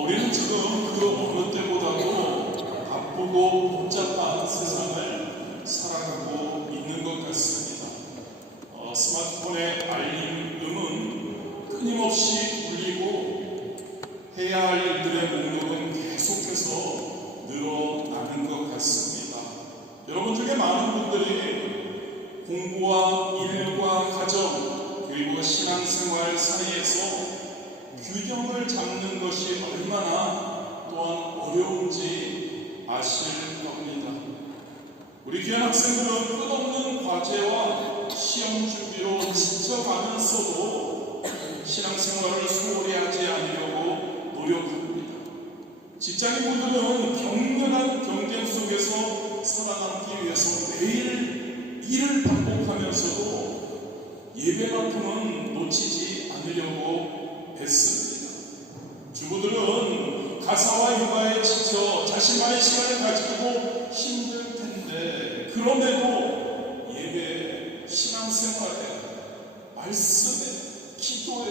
우리는 지금 그 어느 때보다도 바쁘고 복잡한 세상을 살아가고 있는 것 같습니다. 스마트폰의 알림음은 끊임없이 울리고 해야 할 일들의 목록은 계속해서 늘어나는 것 같습니다. 여러분 중에 많은 분들이 공부와 일과 가정 그리고 신앙생활 사이에서 균형을 잡는 것이 얼마나 또한 어려운지 아실 겁니다. 우리 귀한 학생들은 끝없는 과제와 시험 준비로 지쳐가면서도 신앙생활을 소홀히 하지 않으려고 노력합니다. 직장인분들은 격렬한 경쟁 속에서 살아남기 위해서 매일 일을 반복하면서도 예배만큼은 놓치지 않으려고 했습니다. 주부들은 가사와 육아에 지쳐 자신만의 시간을 가지고 힘들 텐데 그럼에도 예배, 신앙생활에, 말씀에, 기도에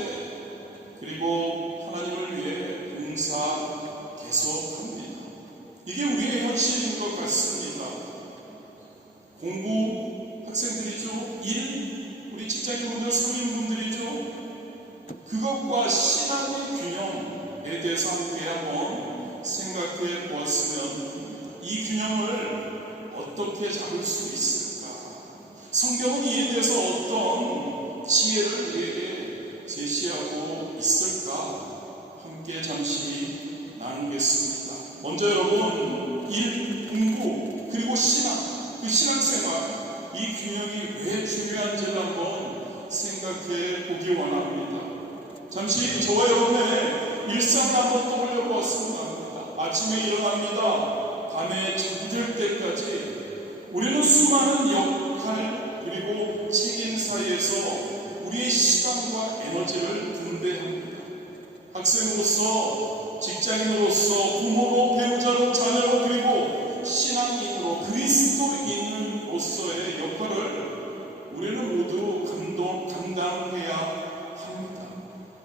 그리고 하나님을 위해 봉사 계속합니다. 이게 우리의 현실인 것 같습니다. 공부 학생들이죠. 일, 우리 직장인분들, 성인분들이죠. 그것과 신앙의 균형에 대해서 함께 한번 생각해 보았으면 이 균형을 어떻게 잡을 수 있을까? 성경은 이에 대해서 어떤 지혜를 우리에게 제시하고 있을까? 함께 잠시 나누겠습니다. 먼저 여러분, 일, 공부, 그리고 신앙, 그 신앙생활, 이 균형이 왜 중요한지를 한번 생각해 보기 원합니다. 잠시 저와 여러분의 일상을 한번 떠올려 보았습니다. 아침에 일어납니다. 밤에 잠들 때까지 우리는 수많은 역할 그리고 책임 사이에서 우리의 시간과 에너지를 분배합니다. 학생으로서, 직장인으로서, 부모로, 배우자로, 자녀로 그리고 신앙인으로 그리스도인으로서의 역할을 우리는 모두 감당해야 합니다.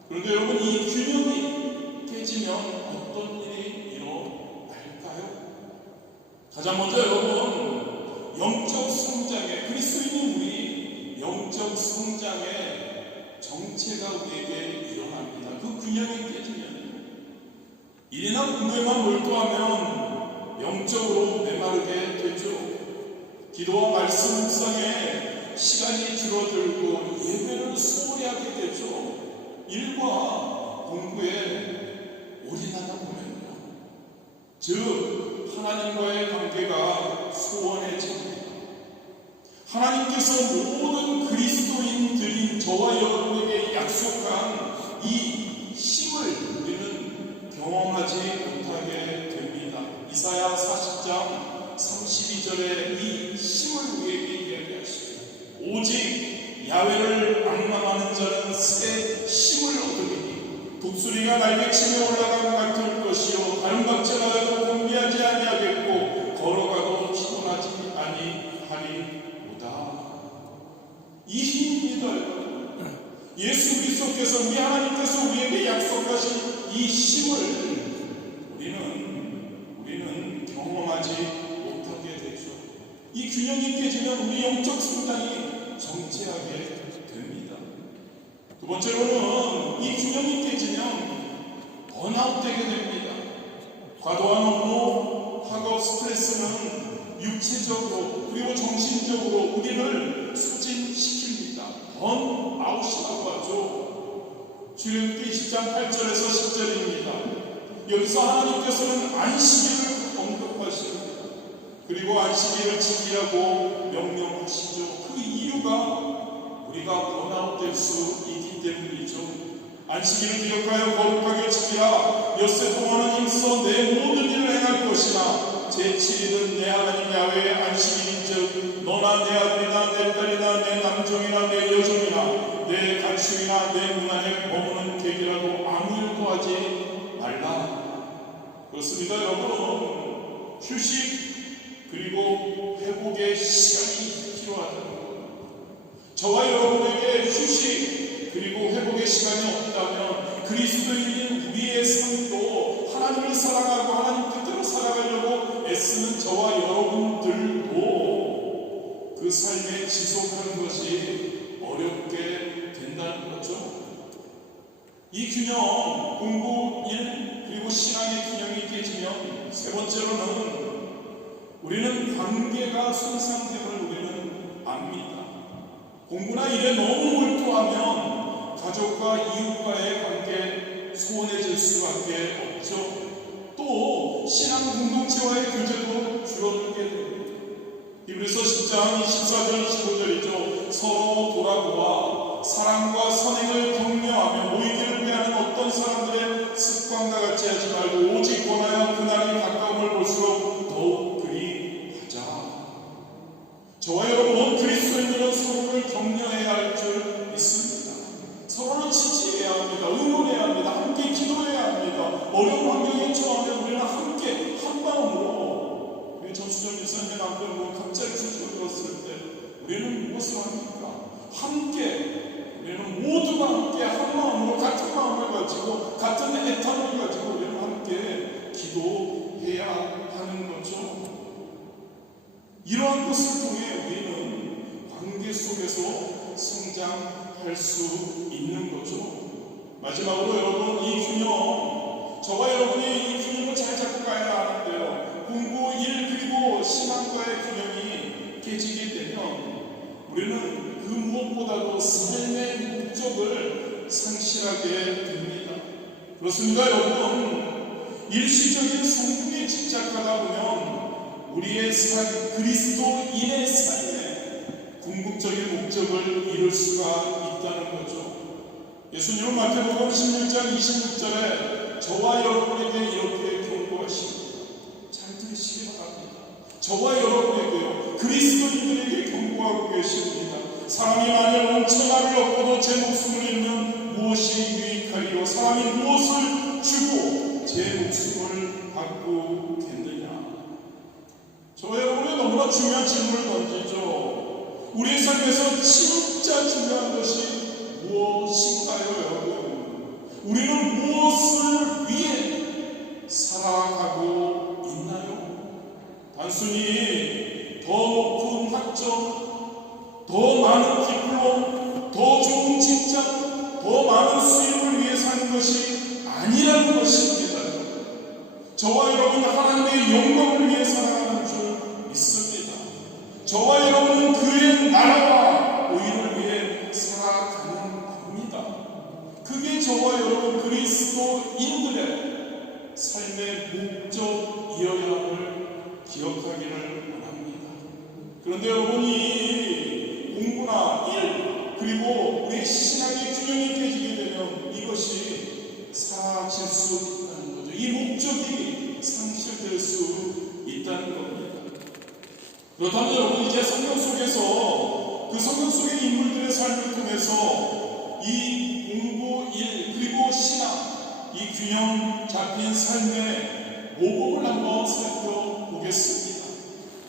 그런데 여러분, 이 균형이 깨지면 어떤 일이 일어날까요? 가장 먼저 여러분, 영적 성장에, 그리스도인인 우리 영적 성장의 정체가 우리에게 일어납니다. 그 균형이 깨지면 일이나 공부에만 몰두하면 영적으로 메마르게 되죠. 기도와 말씀 묵상에 시간이 줄어들고 예배를 소홀히 하게 되죠. 일과 공부에 올인하다 보면요, 즉 하나님과의 관계가 소원해집니다. 하나님께서 모든 그리스도인들인 저와 여러분에게 약속한 이 힘을 우리는 경험하지 못하게 됩니다. 이사야 40장 32절에 이 힘을 우리에게 이야기하십니다. 오직 야훼를 앙망하는 자는 새 힘을 얻으리니 독수리가 날개치며 올라가고 같을 것이요 다른 박제가 가도 공비하지 아니하겠고 걸어가도 피곤하지 아니하리로다. 이 힘입니다. 예수 그리스도께서 우리 하나님께서 우리에게 약속하신 이 힘을 우리는 경험하지 못하게 되죠. 이 균형이 깨지면 우리 영적 성장이 정체하게 됩니다. 두 번째로는 이 균형이 깨지면 번아웃 되게 됩니다. 과도한 업무, 학업 스트레스는 육체적으로 그리고 정신적으로 우리를 수진시킵니다. 번아웃이라고 하죠. 출애굽기 20장 8절에서 10절입니다. 여기서 하나님께서는 안식일을 언급하십니다. 그리고 안식일을 지키라고 명령하시죠. 그 이유가 우리가 번아웃될 수 있기 때문이죠. 안식일을 기억하여 거룩하게 지키라. 엿새 동안은 힘써 내 모든 일을 행할 것이나 제7일은 내 하나님 야훼의 안식일인즉 너나 내 아들이나 내 딸이나 내 남종이나 내 여종이나 내 간수이나 내 문 안에 머무는 객이라도 아무 일도 하지 말라. 그렇습니다. 여러분, 휴식 그리고 회복의 시간이 필요하다는 거예요. 저와 여러분에게 휴식 그리고 회복의 시간이 없다면 그리스도인인 우리의 삶도 이 균형, 공부, 일, 그리고 신앙의 균형이 깨지면 세 번째로는 우리는 관계가 손상됨을 우리는 압니다. 공부나 일에 너무 몰두하면 가족과 이웃과의 관계 소원해질 수밖에 없죠. 또 신앙 공동체와의 교제도 줄어들게 됩니다. 히브리서 10장 24절 15절이죠. 서로 돌아보아 사랑과 선행을 격려하며 모이기를 위하는 어떤 사람들의 습관과 같이 하지 말고 오직 원하여 그날이 가까움을 볼수록 더욱 그리 하자. 저와 여러분 그리스도인들은 서로를 격려해야 할 줄 믿습니다. 서로를 지지해야 합니다. 응원해야 합니다. 함께 기도해야 합니다. 어려운 환경에 처하면 우리는 함께 한마음으로 정수정 목사님의 남편 갑자기 수술을 들었을 때 우리는 무엇을 합니까? 함께 우리는 모두가 함께 한 마음으로 같은 마음을 가지고 같은 애탄을 가지고 우리는 함께 기도해야 하는 거죠. 이러한 것을 통해 우리는 관계 속에서 성장할 수 있는 거죠. 마지막으로 여러분 이 균형, 저와 여러분이 이 균형을 잘 잡고 가야 하는데요. 공부, 일, 그리고 신앙과의 균형이 깨지게 되면 우리는 그 무엇보다도 삶의 목적을 상실하게 됩니다. 그렇습니다, 여러분. 일시적인 성공에 집착하다 보면 우리의 그리스도인의 삶에 궁극적인 목적을 이룰 수가 있다는 거죠. 예수님은 마태복음 16장 26절에 저와 여러분에게 이렇게 경고하십니다. 잘 들으시기 바랍니다. 저와 여러분에게요, 그리스도인들에게 경고하고 계십니다. 사람이 만일 온 천하를 얻고도 제 목숨을 잃으면 무엇이 유익하리요? 사람이 무엇을 주고 제 목숨을 받고겠느냐? 저와 여러분이 너무나 중요한 질문을 던지죠. 우리의 삶에서 진짜 중요한 것이 무엇인가요, 여러분? 우리는 무엇을 위해 살아가고 있나요? 단순히 더 높은 학점, 더 많은 디플롬, 더 좋은 직장, 더 많은 수입을 위해 사는 것이 아니라는 것입니다. 저와 여러분 하나님의 영광을 위해 살아가는 줄 믿습니다. 저와 여러분은 그의 나라와 의를 위해 살아가는 겁니다. 그게 저와 여러분 그리스도인들의 삶의 목적이어야 함을 기억하기를 원합니다. 그런데 여러분이 공부나 일, 그리고 우리 신앙의 균형이 깨지게 되면 이것이 사라질 수 있다는 거죠. 이 목적이 상실될 수 있다는 겁니다. 그렇다면 여러분 이제 성경 속에서 그 성경 속의 인물들의 삶을 통해서 이 공부, 일, 그리고 신앙, 이 균형 잡힌 삶의 모범을 한번 살펴보겠습니다.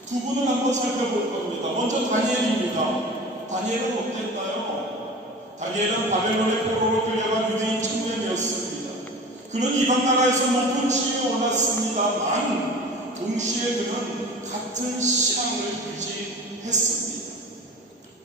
두 분을 한번 살펴볼 겁니다. 먼저 다니엘입니다. 다니엘은 어땠나요? 다니엘은 바벨론의 포로로 끌려간 유대인 청년이었습니다. 그는 이방 나라에서 높은 지위에 올랐습니다만 동시에 그는 같은 신앙을 유지했습니다.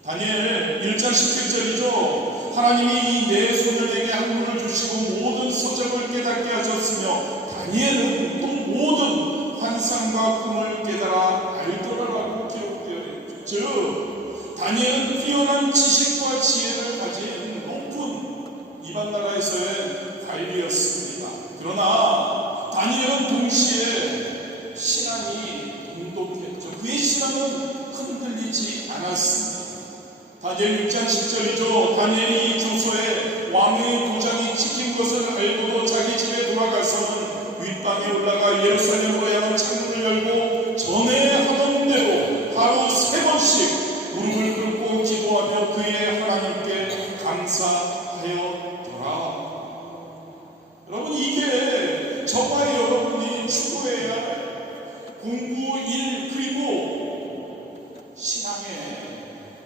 다니엘 1장 17절이죠. 하나님이 이 네 소년에게 학문을 주시고 모든 서적을 깨닫게 하셨으며 다니엘은 또 모든 환상과 꿈을 깨달아 알더라라고 기록되어 있죠. 즉 다니엘은 뛰어난 지식과 지혜를 가진 높은 이방 나라에서의 관리였습니다. 그러나 다니엘은 동시에 신앙이 돈독했죠. 그의 신앙은 흔들리지 않았습니다. 다니엘 6장 10절이죠. 다니엘이 이 장소에 왕의 도장이 찍힌 것을 알고도 자기 집에 돌아가서는 윗방에 올라가 예루살렘으로 향한 창문을 열고 전에 하던 대로 하루 3번씩 무릎을 꿇고 기도하며 그의 하나님께 감사하였더라. 여러분 이게 저와 여러분이 추구해야 할 공부, 일, 그리고 신앙의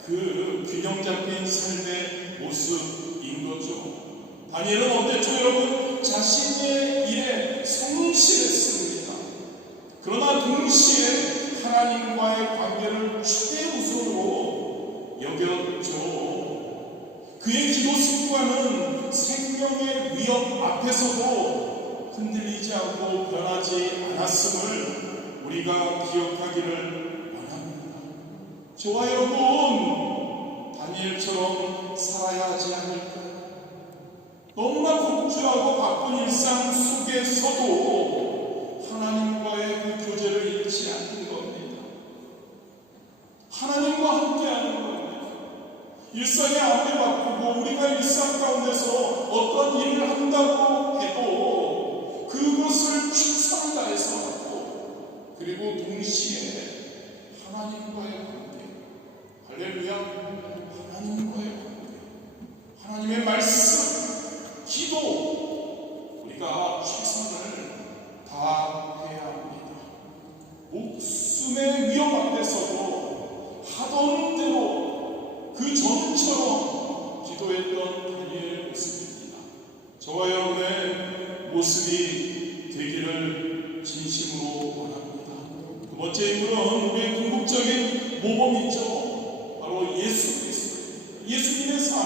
그 균형 잡힌 삶의 모습인 거죠. 다니엘은 어땠죠, 여러분? 자신의 일에 성실했습니다. 그러나 동시에 하나님과의 관계를 최우선으로 여겼죠. 그의 기도 습관은 그런 생명의 위협 앞에서도 흔들리지 않고 변하지 않았음을 우리가 기억하기를 원합니다. 저와 여러분, 다니엘처럼 살아야 하지 않을까요? 너무나 복주하고 바쁜 일상 속에서도 하나님과의 그 교제를 잃지 않는 겁니다. 하나님과 함께하는 겁니다. 일상이 아무리 바쁘고 우리가 일상 가운데서 어떤 일을 한다고 해도 그것을 최선을 다해서 하고, 그리고 동시에 하나님과의 관계, 할렐루야, 하나님과의 관계, 하나님의 말씀, 기도, 우리가 최선을 다해야 합니다. 목숨의 위험 앞에서도 하던 대로 그 전처럼 기도했던 다니엘의 모습입니다. 저와 여러분의 모습이 되기를 진심으로 원합니다. 두 번째 인물은 우리의 궁극적인 모범이죠. 바로 예수 그리스도입니다. 예수님의 삶.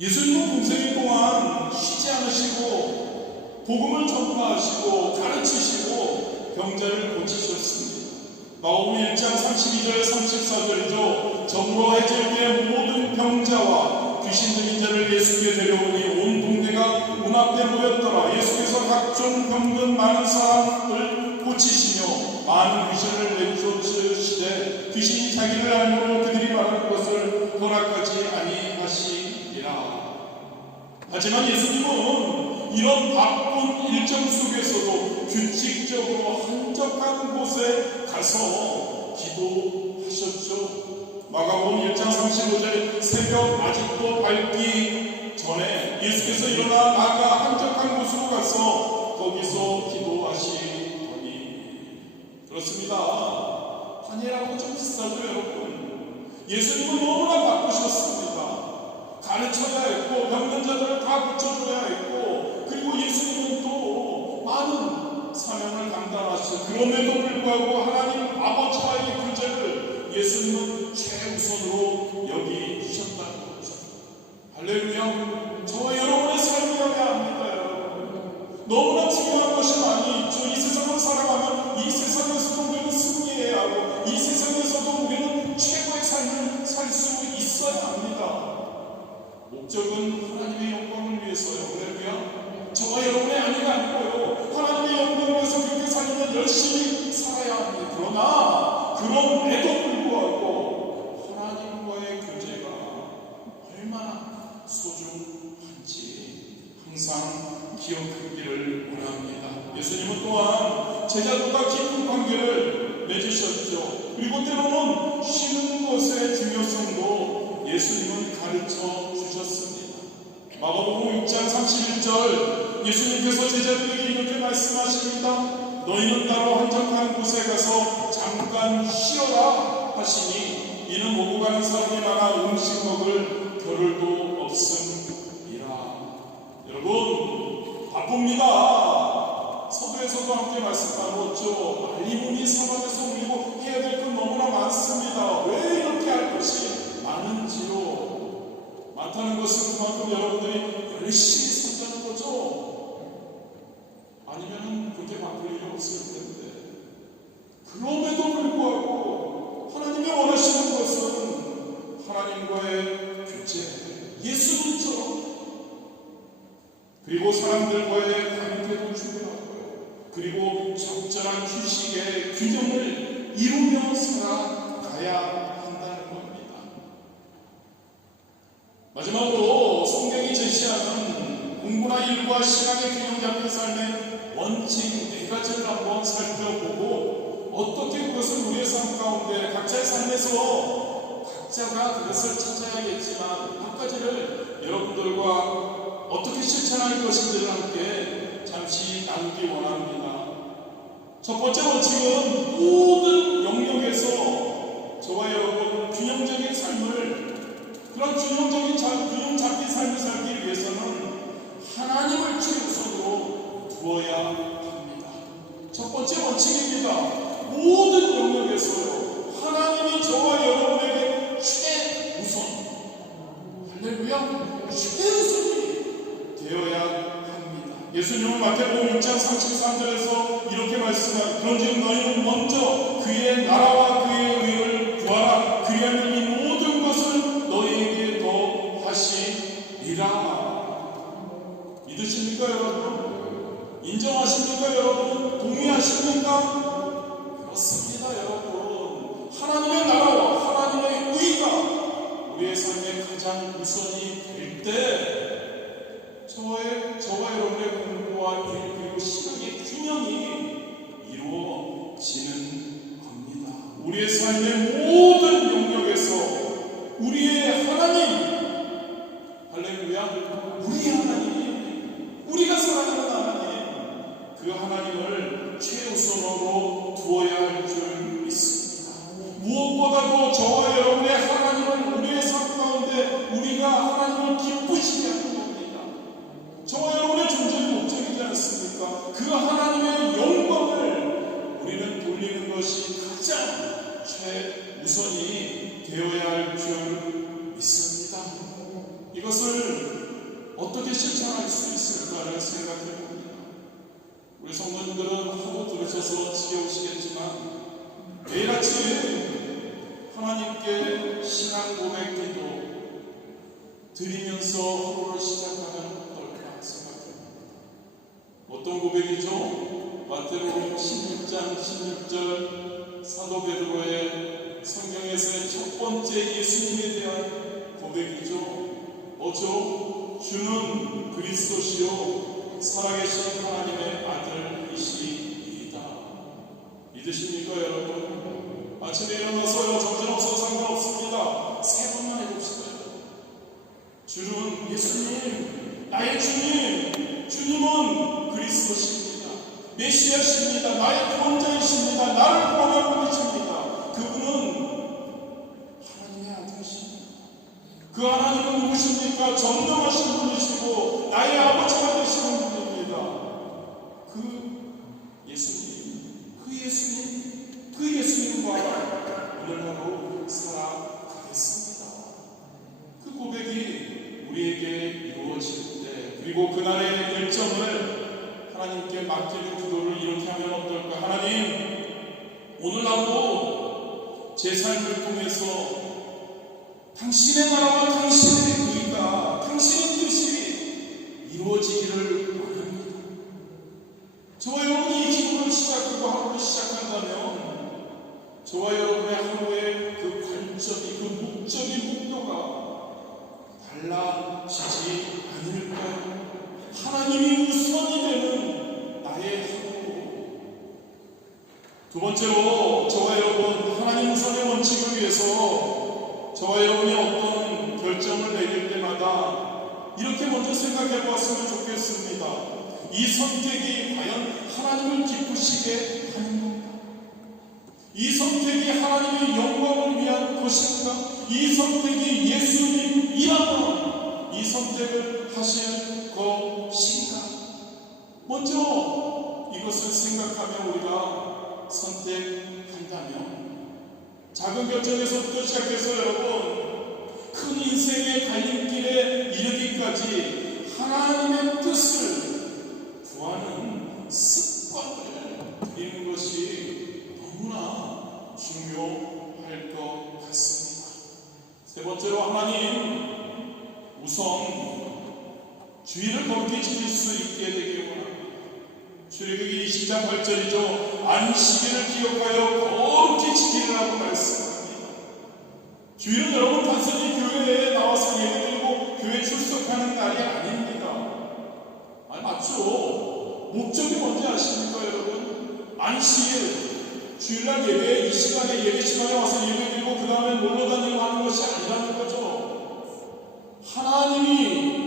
예수님은 공생일 동안 쉬지 않으시고 복음을 전파하시고 가르치시고 병자를 고치셨습니다. 마가복음 1장 32절 34절이죠. 점으로 해질의 모든 병자와 귀신 들린 자를 예수께 데려오니 온 동네가 문 앞에 모였더라. 예수께서 각종 병든 많은 사람을 고치시며 많은 귀신을 내쫓으시되 귀신이 자기를 알므로 그들이 말하는 것을 허락하지 아니하시니라. 하지만 예수님은 이런 바쁜 일정 속에서도 규칙적으로 한적한 곳에 가서 기도하셨죠. 마가복음 1장 35절 새벽 아직도 밝기 전에 예수께서 일어나 나가 한적한 곳으로 가서 거기서 기도하시더니, 그렇습니다. 다니엘하고 좀 비슷하죠 여러분. 예수님은 너무나 바쁘셨습니다. 가르쳐야 했고 병든 자들을 다 고쳐줘야 했고, 그리고 예수님은 또 많은 사명을 감당하시고, 그럼에도 불구하고 하나님 아버지와의 교제를 예수님은 최우선으로 여기주셨다는 거죠. 할렐루야. 저와 여러분의 삶이어야 합니다. 여러분, 너무나 중요한 것이 많이 있죠. 이 세상을 살아가면 이 세상에서도 우리는 승리해야 하고 이 세상에서도 우리는 최고의 삶을 살 수 있어야 합니다. 목적은 하나님의 영광을 위해서요. 할렐루야. 저와 여러분의 아니가 아니고요, 하나님의 영광을 위해서 그렇게 살면 열심히 살아야 합니다. 그러나 그럼에도 불구하고 하나님과의 교제가 얼마나 소중한지 항상 기억하기를 원합니다. 예수님은 또한 제자들과 깊은 관계를 맺으셨죠. 그리고 때로는 쉬는 것의 중요성도 예수님은 가르쳐 주셨습니다. 마가복음 6장 31절 예수님께서 제자들에게 이렇게 말씀하십니다. 너희는 따로 한적한 곳에 가서 잠깐 쉬어라 하시니 이는 오고 가는 사람이 많아 음식 먹을 겨를도 없음이라. 여러분, 바쁩니다. 서두에서도 함께 말씀 나눴죠. 알리문이 사방에서 울리고 해야 될 건 너무나 많습니다. 왜 이렇게 할 것이 많은지요. 많다는 것은 그만큼 여러분들이 열심히 산다는 거죠. 아니면 그렇게 바쁠 일이 없을 텐데. 그럼에도 불구하고 하나님이 원하시는 것은 하나님과의 교제, 예수님처럼, 그리고 사람들과의 관계도 중요하고요. 그리고 적절한 휴식의 균형을 이루며 살아가야 한다는 겁니다. 마지막으로 성경이 제시하는 공부나 일과 신앙의 균형 잡힌 삶의 원칙 4가지를 한번 살펴보고 어떻게 그것을 우리의 삶 가운데 각자의 삶에서 각자가 그것을 찾아야겠지만 한 가지를 여러분들과 어떻게 실천할 것인지를 함께 잠시 나누기 원합니다. 첫 번째 원칙은 모든 영역에서 저와 여러분 균형적인 삶을, 그런 균형 잡힌 삶을 살기 위해서는 하나님을 최우선으로 두어야 합니다. 첫 번째 원칙입니다. 모든 영역에서요, 하나님이 저와 여러분에게 최우선, 할렐루야, 최우선 예수님은 마태복음 6장 33절에서 이렇게 말씀하시고 그런즉 너희는 먼저 그의 나라와 그의 의를 구하라. 그리하면 이 모든 것을 너희에게 더 하시리라. 믿으십니까 여러분? 인정하십니까 여러분? 동의하십니까? 그렇습니다 여러분. 하나님의 나라와 하나님의 의가 우리의 삶의 가장 우선이 될 때 저와 여러분의 공부와 일 그리고 신앙의 균형이 이루어지는 겁니다. 우리의 삶의 모든 영역에서 우리의 하나님, 할렐루야, 우리의 하나님, 우리가 사랑하는 하나님, 그 하나님을 최우선으로 두어야 할 줄 믿습니다. 무엇보다도 저와 여러분의 하나님은 우리의 삶 가운데 우리가 하나님을 기쁘시게 하는 겁니다. 저와 여러분의 존재의 목적이지 않습니까? 그 하나님의 영광을 우리는 돌리는 것이 가장 최우선이 되어야 할 줄 믿습니다. 이것을 어떻게 실천할 수 있을까를 생각해 봅니다. 우리 성도님들은 하도 들으셔서 지겨우시겠지만 매일 아침 하나님께 신앙 고백 기도 드리면서 하루를 시작하면 어떨까 생각합니다. 어떤 고백이죠? 마태복음 16장 16절 사도 베드로의 성경에서의 첫 번째 예수님에 대한 고백이죠. 뭐죠? 주는 그리스도시요 살아계신 하나님의 아들이시이다. 믿으십니까 여러분? 아침에 일어나서요 정신없어도 상관없습니다. 세 번만 해봅시다. 주는 예수님, 나의 주님, 주님은 그리스도십니다. 메시아십니다. 나의 구원자이십니다. 나를 구원할 분이십니다. 그분은 하나님의 아들이십니다. 그 하나님은 누구십니까? 전능하신 분이시고 나의 아버지가 되시는 분입니다. 그 예수님과 오늘 하루 살아가겠습니다. 그 고백이 우리에게 이루어질 때, 그리고 그날의 결정을 하나님께 맡기는 기도를 이렇게 하면 어떨까? 하나님, 오늘 하루 제 삶을 통해서 당신의 나라와 당신의 의가, 당신의 뜻이 이루어지기를 원합니다. 저와 여러분이 이 기도를 시작하고 하루를 시작한다면 저와 여러분의 하루의 그 관점이, 그 목적이, 목표가 달라지지 않을까요? 하나님이 우선이 되는 나의 하루. 두 번째로 저와 여러분 하나님 우선의 원칙을 위해서 저와 여러분이 어떤 결정을 내릴 때마다 이렇게 먼저 생각해 보았으면 좋겠습니다. 이 선택이 과연 하나님을 기쁘시게 하는 건가? 이 선택이 하나님의 영광을 위한 것인가? 이 선택이 예수님이라면 이 선택을 하실 것인가? 먼저 이것을 생각하며 우리가 선택한다면 작은 결정에서부터 시작해서 여러분 큰 인생의 갈림길에 이르기까지 하나님의 뜻을 구하는 습관을 들이는 것이 너무나 중요할 것 같습니다. 세 번째로 하나님 우선 주의를 거룩히 지킬 수 있게 되기 원합니다. 출애굽기 20장 8절이죠. 안식일을 기억하여 거룩히 지키라고 말씀합니다. 주일은 여러분 단순히 교회에 나와서 예배드리고 교회 출석하는 날이 아닙니다. 맞죠. 목적이 뭔지 아십니까 여러분? 안식일, 주일날 예배, 이 시간에 예배 시간에 와서 예배드리고 그 다음에 놀러 다니고 하는 것이 아니라는 거죠. 하나님을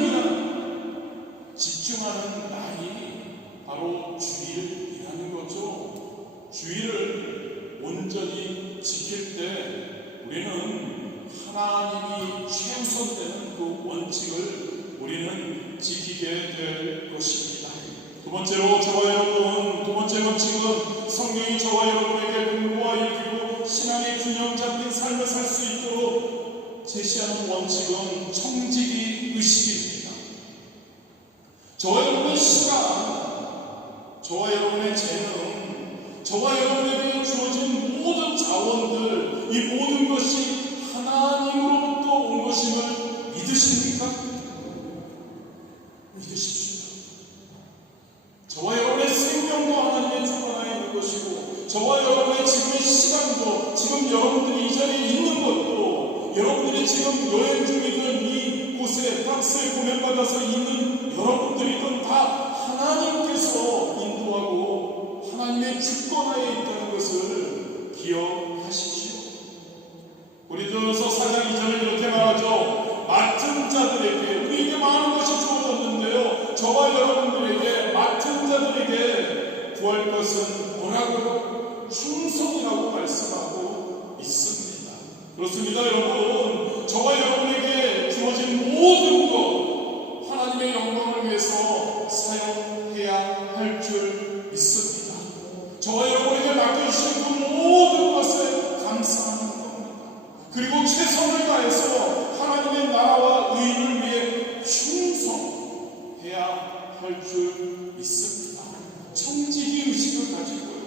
위한 집중하는 날이 바로 주일이라는 거죠. 주일을 온전히 지킬 때 우리는 하나님이 최우선되는 그 원칙을 우리는 지키게 될 것입니다. 두 번째로 저와 여러분, 두 번째 원칙은 성경이 저와 여러분에게 공부와 읽고 신앙의 균형 잡힌 삶을 살 수 있도록 제시하는 원칙은 청지기 의식입니다. 저와 여러분의 시간, 저와 여러분의 재능, 저와 여러분에게 주어진 모든 자원들, 이 모든 것이 하나님으로부터 온 것임을 믿으십니까? 믿으십시오. 저와 여러분의 생명도 하나님의 주권 안에 있는 것이고, 저와 여러분의 지금의 시간도, 지금 여러분들이 이 자리에 있는 것도, 여러분들이 지금 여행 중이든 이곳에 박스에 보내받아서 있는 여러분들이든 다 하나님께서 인도하고 하나님의 주권하에 있다는 것을 기억하십시오. 고린도전서 4장 2절을 이렇게 말하죠. 맡은 자들에게, 우리에게 많은 것이 주어졌는데요, 저와 여러분들에게, 맡은 자들에게 구할 것은 뭐라고요? 충성이라고 말씀하고 있습니다. 그렇습니다, 여러분. 저와 여러분에게 주어진 모든 것 하나님의 영광을 위해서 사용해야 할 줄 믿습니다. 저와 여러분에게 맡겨주신 그 모든 것에 감사하는 겁니다. 그리고 최선을 다해서 하나님의 나라와 의를 위해 충성해야 할 줄 믿습니다. 청지기 의식을 가지고요.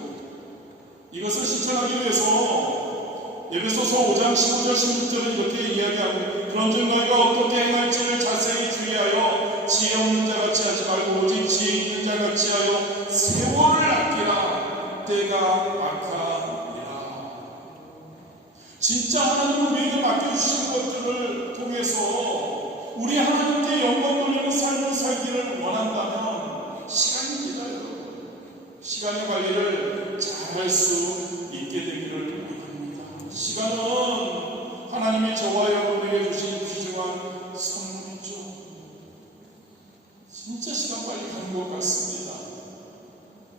이것을 실천하기 위해서 에베소서 5장 15절 16절은 이렇게 이야기하고, 그런즉 너희가 어떻게 행할지를 자세히 주의하여 지혜 없는 자같이 하지 말고 오직 지혜 있는 자같이 하여 세월을 아끼라. 때가 악하니라. 진짜 하나님은 우리에게 맡겨주신 것들을 통해서 우리 하나님께 영광 돌리는 삶을 살기를 원한다면 시간이 길어요. 시간의 관리를 잘 할 수 있게 되기를 바랍니다. 시간은 하나님이 저와 여러분에게 주신 귀중한 선물이죠. 진짜 시간 빨리 가는 것 같습니다.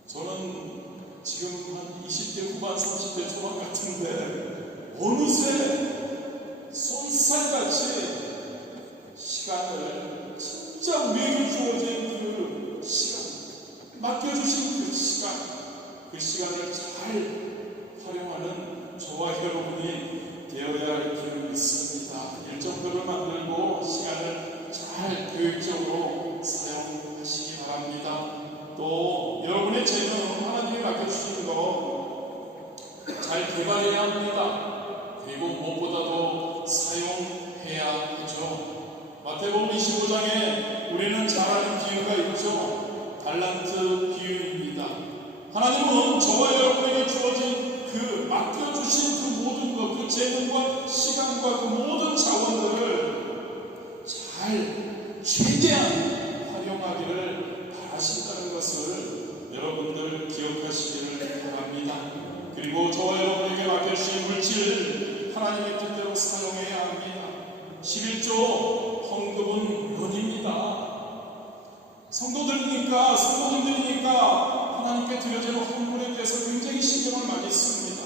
저는 지금 한 20대 후반, 30대 초반 같은데 어느새 손살같이 시간을, 진짜 우리에게 주어진 그 시간, 맡겨주신 그 시간을 잘 활용하는 저와 여러분이 되어야 할 줄 믿습니다. 일정표를 만들고 시간을 잘 교육적으로 사용하시기 바랍니다. 또 여러분의 재능, 하나님이 맡겨주신 거 잘 개발해야 합니다. 그리고 무엇보다도 사용해야 하죠. 마태복음 25장에 우리는 잘 아는 비유가 있죠. 달란트 비유입니다. 하나님은 저와 여러분에게 주어진 그 맡겨주신 그 모든 것, 그 재능과 시간과 그 모든 자원들을 잘 최대한 활용하기를 바라신다는 것을 여러분들 기억하시기를 바랍니다. 그리고 저와 여러분에게 맡겨주신 물질 하나님의 뜻대로 사용해야 합니다. 11조 헌금은 은입니다. 성도들이니까 하나님께 드려지는 헌물에 대해서 굉장히 신경을 많이 씁니다.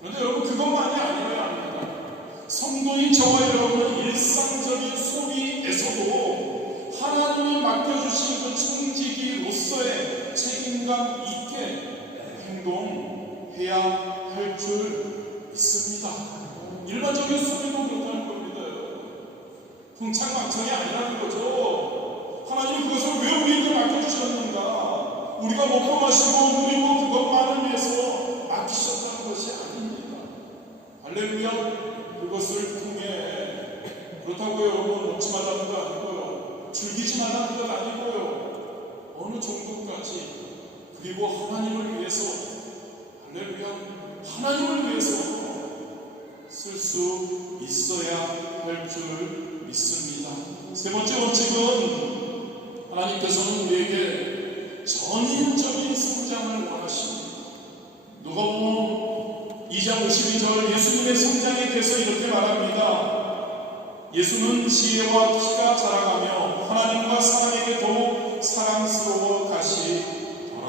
그런데 여러분, 그것만이 아니어야 합니다. 성도인 저와 여러분은 일상적인 소비에서도 하나님이 맡겨주신 그 청지기로서의 책임감 있게 행동해야 할 줄 믿습니다. 일반적인 소비도 그렇다는 겁니다. 흥청망청이 아니라는 거죠. 하나님이 그것을 왜 우리에게 맡겨주셨는가? 우리가 먹고 마시고 누리고 그것만을 위해서 맡기셨다는 것이 아닙니다. 할렐루야. 그것을 통해, 그렇다고 여러분 먹지 말라는 거 아니고요, 즐기지 말라는 건 아니고요, 어느 정도까지, 그리고 하나님을 위해서, 할렐루야, 하나님을 위해서 쓸 수 있어야 할 줄 믿습니다. 세 번째 원칙은 하나님께서는 우리에게 전인적인 성장을 원하십니다. 누가복음 2장 52절 예수님의 성장에 대해서 이렇게 말합니다. 예수는 지혜와 키가 자라가며 하나님과 사람에게 더욱 사랑스러워 가시더라.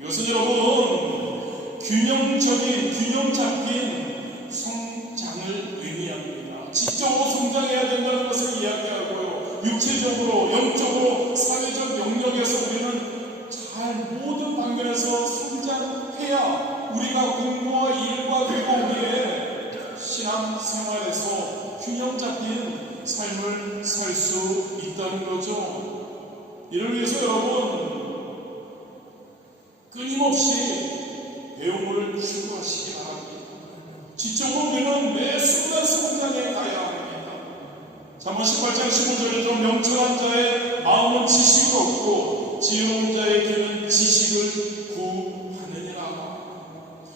이것은 여러분 균형적인, 균형 잡힌 성장을 의미합니다. 지적으로 성장해야 된다는 것을 이야기하고요, 육체적으로, 영적으로, 사회적 영역에서 우리는 잘 모든 방면에서 성장해야 우리가 공부와 일과 그리고 우리의 신앙생활에서 균형 잡힌 삶을 살 수 있다는 거죠. 이를 위해서 여러분 끊임없이 배움을 추구하시기 바랍니다. 지적으로 우리는 매 순간 성장해 가야 합니다. 잠언 18장 15절에도 명철한 자의 마음은 지식을 얻고 지혜로운 자에게는 지식을 구하느니라.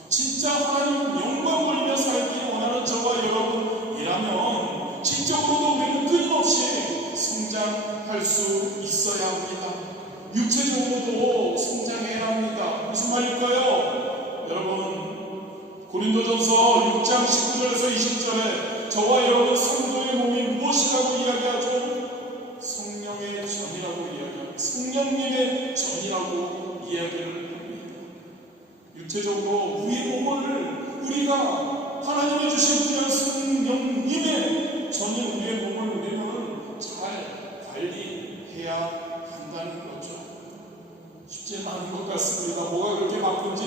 진짜 하나님 영광 올리며 살기 원하는 저와 여러분이라면 지적으로도 우리는 끊임없이 성장할 수 있어야 합니다. 육체적으로도 성장해야 합니다. 무슨 말일까요? 여러분 고린도전서 6장 19절에서 20절에 저와 여러분 성도의 몸이 무엇이라고 이야기하죠? 성령의 전이라고 이야기합니다. 성령님의 전이라고 이야기를 합니다. 육체적으로 우리의 몸을 우리가 하나님이 주신 그냥 성령님의 전인 우리의 몸을 우리는 잘 관리해야 한다는 거죠. 쉽지는 않은 것 같습니다. 뭐가 그렇게 바쁜지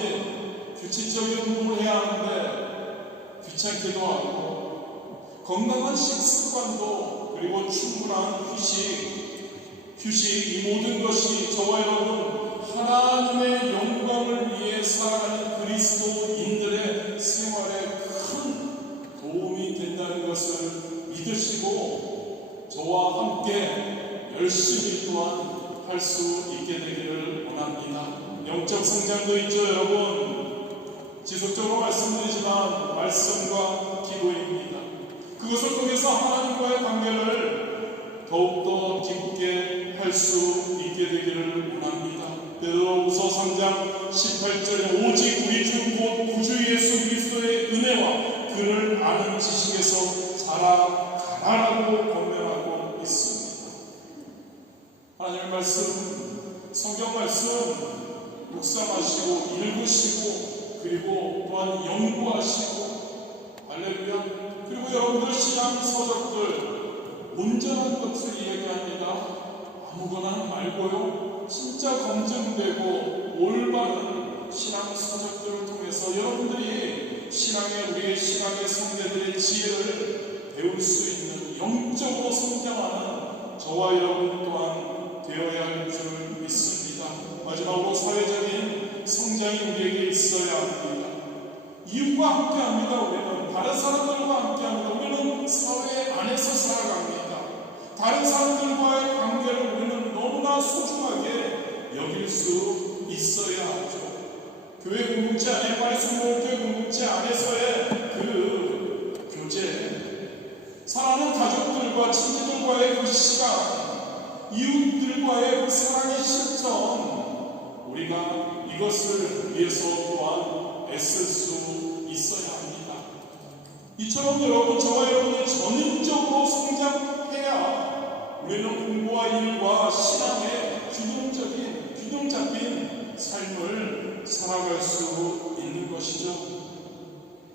규칙적인 운동을 해야 하는데 귀찮기도 하고 건강한 식습관도 그리고 충분한 휴식 이 모든 것이 저와 여러분 하나님의 영광을 위해 살아가는 그리스도인들의 생활에 큰 도움이 된다는 것을 믿으시고 저와 함께 열심히 또한 할 수 있게 되기를 원합니다. 영적 성장도 있죠. 여러분 지속적으로 말씀드리지만 말씀과 기도입니다. 그것을 통해서 하나님과의 관계를 더욱더 깊게 할 수 있게 되기를 원합니다. 베드로후서 3장 18절에 오직 우리 주 곧 구주 예수 그리스도의 은혜와 그를 아는 지식에서 자라가라고 권면하고 있습니다. 하나님의 말씀, 성경 말씀 묵상하시고 읽으시고 그리고 또한 연구하시고 할렐루야. 그리고 여러분들 신앙 서적들 온전한 것을 이야기합니다. 아무거나 말고요. 진짜 검증되고 올바른 신앙 서적들을 통해서 여러분들이 우리의 신앙의 성대들의 지혜를 배울 수 있는 영적으로 성장하는 저와 여러분 또한 되어야 할 줄 믿습니다. 마지막으로 사회적인 성장이 우리에게 있어야 합니다. 이웃과 함께합니다. 우리는 다른 사람들과 함께합니다. 우리는 사회 안에서 살아갑니다. 다른 사람들과의 관계를 우리는 너무나 소중하게 여길 수 있어야 하죠. 교회 공동체 안에 말씀 교회 공동체 안에서의 그 교제, 사랑하는 가족들과 친지들과의 그 시간, 이웃들과의 그 사랑의 실천, 우리가 이것을 위해서 또한 애쓸 수 있어야 합니다. 이처럼 여러분 저와 여러분이 전인적으로 성장해야 우리는 공부와 일과 신앙의 균형 잡힌 삶을 살아갈 수 있는 것이죠.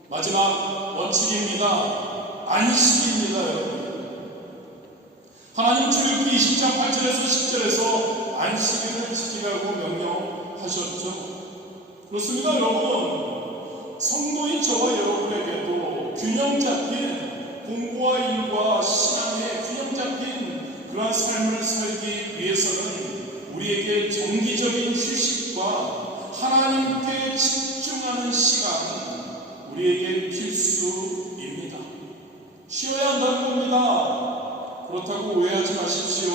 마지막 원칙입니다. 안식입니다. 여러분. 하나님 출애굽기 20장 8절에서 10절에서 안식일을 지키라고 명령하셨죠. 그렇습니다. 여러분 성도인 저와 여러분에게도 균형 잡힌 공부와 일과 신앙의 균형 잡힌 그러한 삶을 살기 위해서는 우리에게 정기적인 휴식과 하나님께 집중하는 시간 우리에게 필수입니다. 쉬어야 한다는 겁니다. 그렇다고 오해하지 마십시오.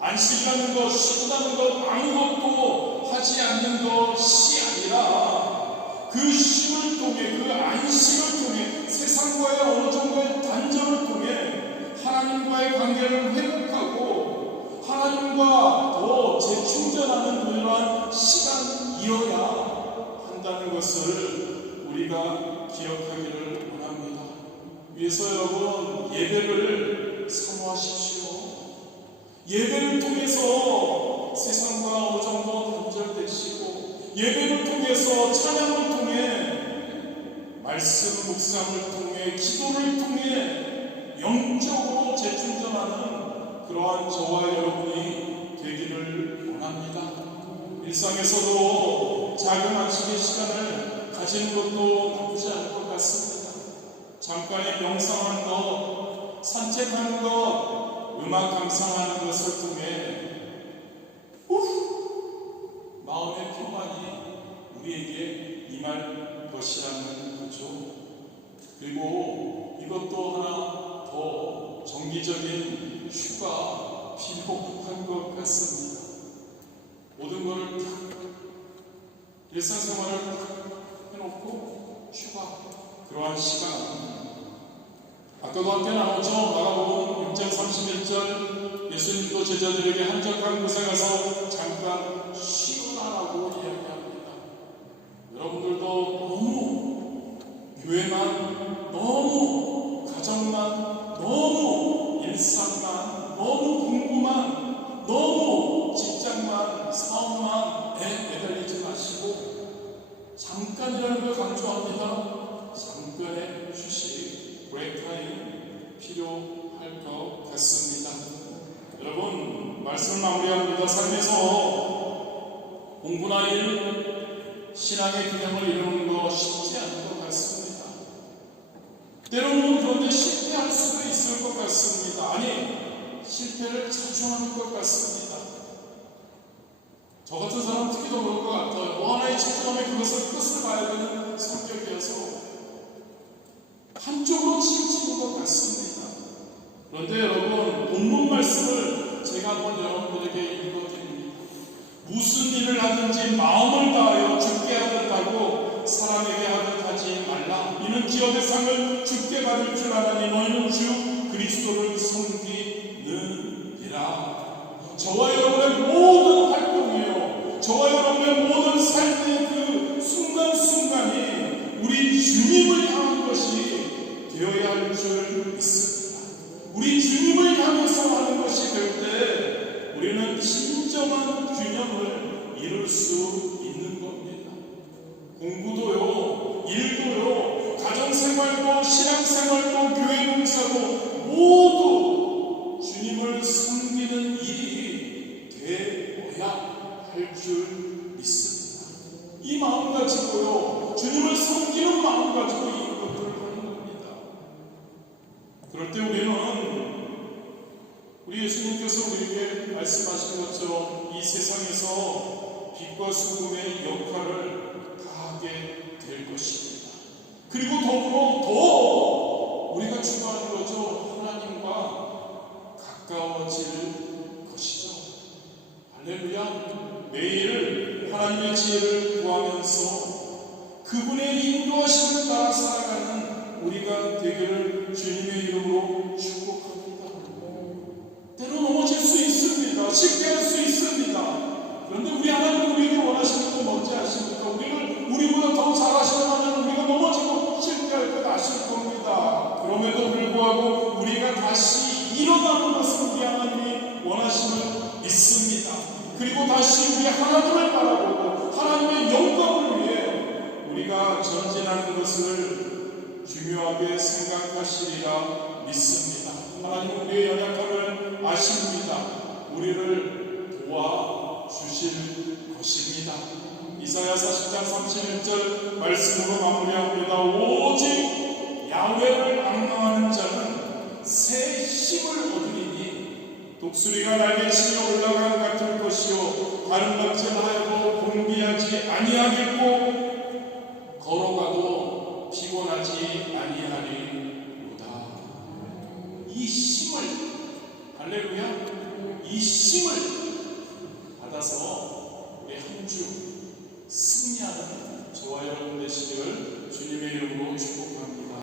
안식이라는 것, 쉬다는 것, 아무것도 하지 않는 것이 아니라 그 쉼을 통해, 그 안식을 통해 세상과의 어느 정도의 단절을 통해 하나님과의 관계를 회복하고 하나님과 더 재충전하는 그러한 시간이어야 한다는 것을 우리가 기억하기를 원합니다. 위에서 여러분 예배를 사모하십시오. 예배를 통해서 세상과 어느 정도 단절되시고 예배를 통해서 찬양을 통해 말씀 묵상을 통해 기도를 통해 영적으로 재충전하는 그러한 저와 여러분이 되기를 원합니다. 일상에서도 작은 안식의 시간을 가지는 것도 나쁘지 않을 것 같습니다. 잠깐의 명상하는 것, 산책하는 것, 음악 감상하는 것을 통해 마음의 평안이 우리에게 임할 것이라는 거죠. 그리고 이것도 하나 더 정기적인 휴가 필요한 것 같습니다. 모든 것을 일상생활을 해놓고 휴가, 그러한 시간. 아까도 함께 나오죠. 마가복음 6장 31절, 예수님도 제자들에게 한적한 곳에 가서 잠깐 쉬어라라고 이야기합니다. 여러분들도 너무 교회만, 너무 가정만, 너무 일상만, 너무 공부만, 너무 직장만, 사업만에 매달리지 마시고 잠깐이라는 걸 강조합니다. 잠깐의 휴식, 브레이크타임 필요할 것 같습니다. 여러분, 말씀을 마무리합니다. 삶에서 공부나 일, 신앙의 균형을 이루는 거 쉽지 않은 것 같습니다. 때로는 그런데 실패할 수도 있을 것 같습니다. 아니, 실패를 자주 하는 것 같습니다. 저 같은 사람 특히 더 그럴 것 같아요. 뭐 하나에 집중하면 그것을 끝을 봐야 되는 성격이어서 한쪽으로 치우치는 것 같습니다. 그런데 여러분, 본문 말씀을 제가 한번 여러분들에게 읽어드립니다. 무슨 일을 하든지 마음을 다하여 주께 하듯 하고 사람에게 하듯 하지 말라. 이는 기업의 상을 주께 받을 줄 아나니 너희는 주 그리스도를 섬기느니라. 저와 여러분의 모든 활동이요, 저와 여러분의 모든 삶의 그 순간순간이 우리 주님을 향한 것이 되어야 할 줄 믿습니다. 우리 주님을 향해서 하는 것이 될 때 우리는 진정한 균형을 이룰 수 있는 겁니다. 공부도요, 일도요, 가정생활도, 신앙생활도, 교회 봉사도 모두 주님을 섬기는 일이 되어야 할 줄 믿습니다. 이 마음 가지고요, 주님을 섬기는 마음 가지고 이 것들을 하는 겁니다. 그럴 때 우리 예수님께서 우리에게 말씀하신 것처럼 이 세상에서 빛과 소금의 역할을 다하게 될 것입니다. 그리고 더불어 더 우리가 추구하는 거죠. 하나님과 가까워질 것이죠. 할렐루야. 매일 하나님의 지혜를 구하면서 그분의 인도하심을 따라 살아가는 우리가 되기를 주님의 이름으로 축복합니다. 때로 넘어질 수 있습니다. 실패할 수 있습니다. 그런데 우리 하나님은 우리에게 원하시는 건 뭔지 아십니까? 우리보다 더 잘하시는 하나님은 우리가 넘어지고 실패할 것 아실 겁니다. 그럼에도 불구하고 우리가 다시 일어나는 것을 우리 하나님이 원하심을 믿습니다. 그리고 다시 우리 하나님을 바라보고 하나님의 영광을 위해 우리가 전진하는 것을 중요하게 생각하시리라 믿습니다. 하나님은 우리의 연약함을 아십니다. 우리를 도와주실 것입니다. 이사야 40장 31절 말씀으로 마무리합니다. 오직 야훼를 앙망하는 자는 새 힘을 얻으리니 독수리가 날개치며 올라간 같을 것이요 다른 것을 하여도 공비하지 아니하겠고 걸어가도 피곤하지 아니하리로다. 이 힘을, 할렐루야, 이 힘을